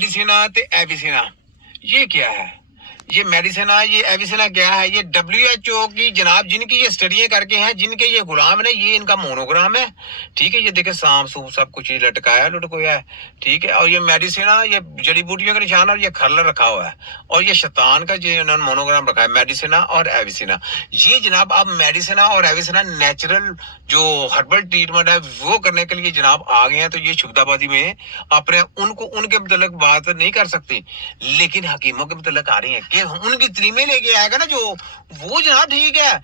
मेडिसिना ते एविसिना, ये क्या है? ये मेडिसिना, ये एविसिना क्या है? ये WHO की जनाब, जिनकी ये स्टडियां करके हैं, जिनके ये गुलाम है, ये इनका मोनोग्राम है। ठीक है, ये देखे सांप सूप सब कुछ ये लटकाया लुटकोया है। ठीक है, और ये मेडिसिना, ये जड़ी बूटियों का निशान और ये खरल रखा हुआ है, और ये शैतान का जो इन्होंने मोनोग्राम रखा है, मेडिसिना और एविसिना। ये जनाब अब मेडिसिना और एविसिना नेचुरल जो हर्बल ट्रीटमेंट है वो करने के लिए जनाब आ गए हैं। तो ये शुभदाबादी में अपने उनको उनके मतलब बात नहीं कर सकती, लेकिन हकीमों के मतलब आ रही है कि उनकी तरीमे लेके आएगा ना जो, वो जनाब ठीक है,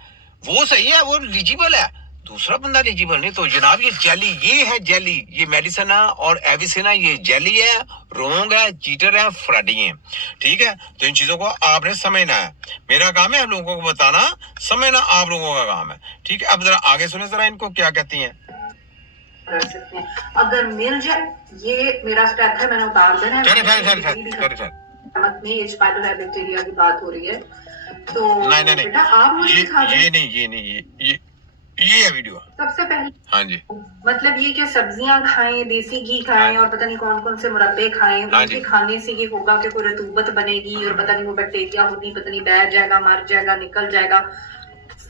वो सही है, वो एलिजिबल है, दूसरा बंदा एलिजिबल नहीं। तो जनाब ये जेली, ये है जेली, ये मेडिसिना और एविसिना, ये जेली है, रोंग है, चीटर है, फ्रॉडी है। ठीक है, तो इन चीजों को आपने समझना है। मेरा काम है आप लोगों को बताना, समझना आप लोगों का काम है। ठीक है, अब जरा आगे सुने जरा इनको क्या कहती हैं। कर सकते हैं अगर मिल जाए। ये मेरा स्टेप है, मैंने उतार देना है। में एच पाइलोरा बैक्टीरिया की बात हो रही है, तो नहीं बेटा आप मुझे दिखा दें। ये नहीं, ये है वीडियो। सबसे पहले हाँ जी, मतलब ये कि सब्जियां खाएं, देसी घी खाएं, और पता नहीं कौन कौन से मुरब्बे खाएं। उनके खाने से ये होगा कि कोई रतूबत बनेगी, और पता नहीं वो बैक्टीरिया होती, पता नहीं बैठ जाएगा, मर जाएगा, निकल जाएगा।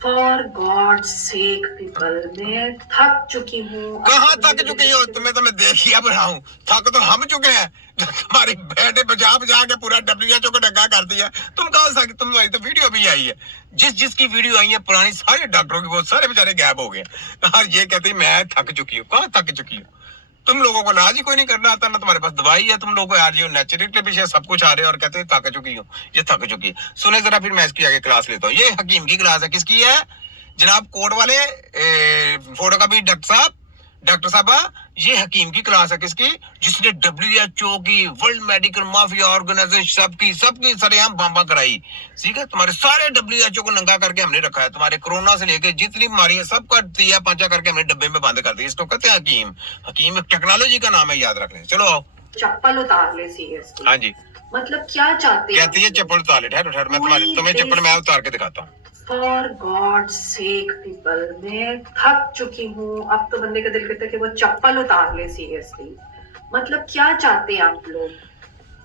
फॉर गॉड सेक पीपल, मैं थक चुकी हूँ। कहाँ थक चुकी हो? तुम्हें तो मैं देख ही अब रहा हूँ, थक तो हम चुके हैं। हमारी बैठे बजा बजा के पूरा WHO को डंगा कर दिया। तुम कहाँ थक, तुम तो वीडियो भी आई है, जिसकी वीडियो आई है पुरानी, सारे डॉक्टरों की, बहुत सारे बेचारे गायब हो गए। और ये कहती मैं थक चुकी हूँ। कहाँ थक चुकी हूँ? तुम लोगों को इलाज ही कोई नहीं करना आता, ना तुम्हारे पास दवाई है। तुम लोगों को यार ये नेचुरल के पीछे सब कुछ आ रहे हैं और कहते हैं थक चुकी हूँ। ये थक चुकी है। सुने जरा, फिर मैं इसकी आगे क्लास लेता हूँ। ये हकीम की क्लास है, किसकी है जनाब? कोर्ट वाले फोटो का भी डॉक्टर साहबा, ये हकीम की क्लास है। किसकी? जिसने WHO की, वर्ल्ड मेडिकल माफिया ऑर्गेनाइजेशन, सबकी सरेआम बांबा कराई। ठीक है, तुम्हारे सारे WHO को नंगा करके हमने रखा है। तुम्हारे कोरोना से लेके जितनी बीमारी है सबका तिया पांचा करके हमने डब्बे में बंद कर दिया। इसको कहते हैं हकीम। हकीम एक टेक्नोलॉजी का नाम है, याद रख लें। चलो आओ, चप्पल उतार ले सीरियसली। हाँ जी, मतलब क्या चाहते हैं? कहती है चप्पल उतार ले। ठहर, मैं तुम्हें चप्पल मैं उतार के दिखाता हूँ। फॉर गॉड सेक पीपल, मैं थक चुकी हूँ। अब तो बंदे का दिल करता है कि वो चप्पल उतार ले सीरियसली। मतलब क्या चाहते हैं आप लोग?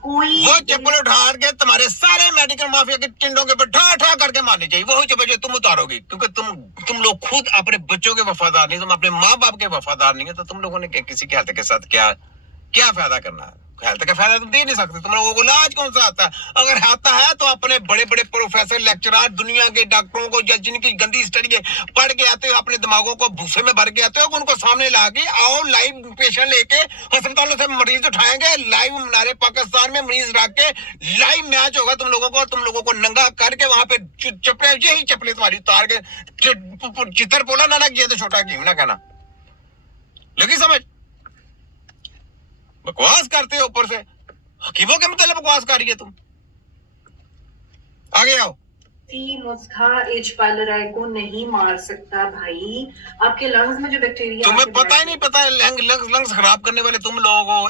कोई वो चप्पल उठार के तुम्हारे सारे मेडिकल माफिया के टिंडों के ऊपर ठा करके मारनी चाहिए। वही चप्पल जो तुम उतारोगी, क्योंकि तुम लोग खुद अपने बच्चों के वफादार नहीं, तुम अपने माँ बाप के वफादार नहीं है। तो तुम लोगों ने किसी की हेल्थ के साथ क्या फायदा करना है? हेल्थ का फायदा तुम दे नहीं सकते। तुम लोगों को इलाज कौन सा आता है? अगर आता है तो अपने बड़े बड़े प्रोफेसर, लेक्चरर, दुनिया के डॉक्टरों को, जिनकी गंदी स्टडी पढ़ के आते हो, अपने दिमागों को भूसे में भर के आते हो, उनको सामने ला के आओ, लाइव पेशेंट लेके अस्पतालों से मरीज उठाएंगे, लाइव हमारे पाकिस्तान में मरीज रख के लाइव मैच होगा तुम लोगों को नंगा करके वहां पे चप्पलें, यही चप्पलें तुम्हारी उतार के चित्र बोला ना किया तो छोटा क्यों ना कहना। लगी समझ? बकवास करते हो ऊपर से, हकीमों के मतलब बकवास कर रही है तुम। आगे आओ। नुस्खा एच पाइलोराई को नहीं मार सकता भाई। आपके लंग्स में जो बैक्टीरिया, तुम्हें पता ही नहीं, पता है लंग्स खराब करने वाले तुम लोग हो।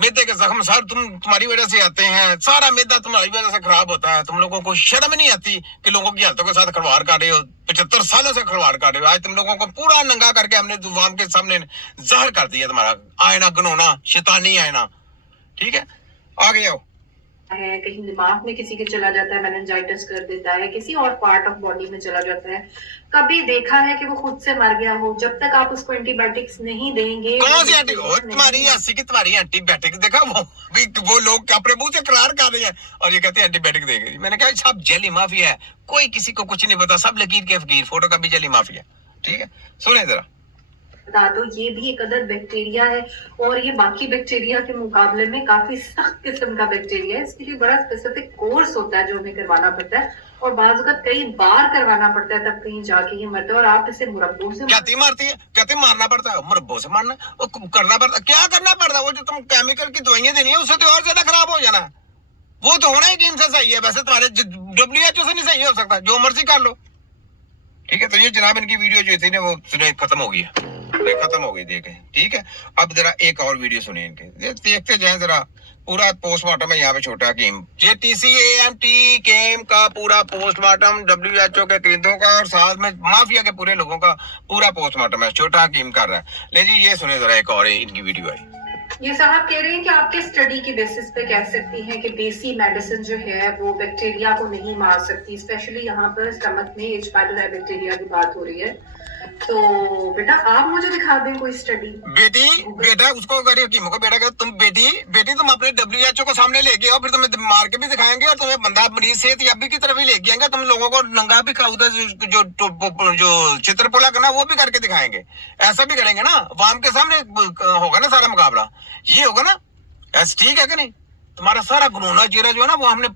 मैदे के जख्म सर तुम्हारी वजह से आते हैं, सारा मैदा तुम्हारी वजह से खराब होता है। तुम लोगों को शर्म नहीं आती कि लोगों की हालतों के साथ खिलवाड़ कर रहे हो? 75 सालों से खिलवाड़ कर रहे हो। आज तुम लोगों को पूरा नंगा करके हमने दुवाम के सामने जहर कर दिया। तुम्हारा आयना गनोना, शैतानी आयना। ठीक है, आगे आओ। है कहीं दिमाग में किसी के चला जाता है, मेनिंजाइटिस कर देता है, किसी और पार्ट ऑफ बॉडी में चला जाता है। कभी देखा है कि वो खुद से मर गया हो? जब तक आप उसको एंटीबायोटिक्स नहीं देंगे। कौन सी तुम्हारी हंसी की तुम्हारी एंटीबायोटिक? देखा वो लोग अपने मुंह से करार कर रहे हैं और ये कहते हैं एंटीबायोटिक देंगे। मैंने कहा सब जेली माफिया है, कोई किसी को कुछ नहीं पता, सब लकीर के फकीर, फोटो का भी जेली माफिया। ठीक है, सुने जरा। बता दो, ये भी एक अदर बैक्टीरिया है, और ये बाकी बैक्टीरिया के मुकाबले में काफी सख्त किस्म का बैक्टीरिया है। इसके लिए बड़ा स्पेसिफिक कोर्स होता है जो हमें करवाना पड़ता है, और बाज़ वक़्त कई बार करवाना पड़ता है, तब कहीं जाके ये मरता है। और आप इसे मुरब्बों से कहती मारती है, कहती मारना पड़ता है, मुरब्बों से मारना, वो करना पड़ता। क्या करना पड़ता है? वो जो तुम केमिकल की दवाइयां देनी है उससे तो और ज्यादा खराब हो जाना है। वो तो होना ही टीम से सही है, वैसे तुम्हारे WHO से नहीं सही हो सकता, जो मर्जी कर लो। ठीक है, तो ये जनाब इनकी वीडियो जो थी ना वो खत्म हो गई है, खत्म हो गई, देखे। ठीक है, अब जरा एक और वीडियो सुनिए इनके, देखते जाए जरा। पूरा पोस्टमार्टम है यहाँ पे छोटा हकीम, JTCAMT केम का पूरा पोस्टमार्टम, WHO के क्रिंदों का और साथ में माफिया के पूरे लोगों का पूरा पोस्टमार्टम है, छोटा हकीम कर रहा है। ले जी, ये सुने जरा, एक और इनकी वीडियो आई। ये साहब कह रहे हैं कि आपके स्टडी के बेसिस पे कह सकती हैं कि देसी मेडिसिन जो है वो बैक्टीरिया को नहीं मार सकती, स्पेशली यहाँ पर स्टमक में एच पाइलोरी बैक्टीरिया की बात हो रही है। तो बेटा आप मुझे दिखा दें कोई स्टडी। बेटा उसको करे कीमो को बेटा तुम बेटी तुम अपने WHO को सामने लेके आओ, फिर तुम्हें मार के भी दिखाएंगे और तुम्हें बंदा मरीज सेहत याबी की तरफ ही लेके आएंगे। तुम लोगों को नंगा भी उधर जो चित्रपोला करना वो भी करके दिखाएंगे। ऐसा भी करेंगे ना, वाम के सामने होगा ना सारा मुकाबला, ये होगा ना। ऐसा ठीक है कि नहीं? तुम्हारा सारा घुनौना चेहरा जो है ना वो हमने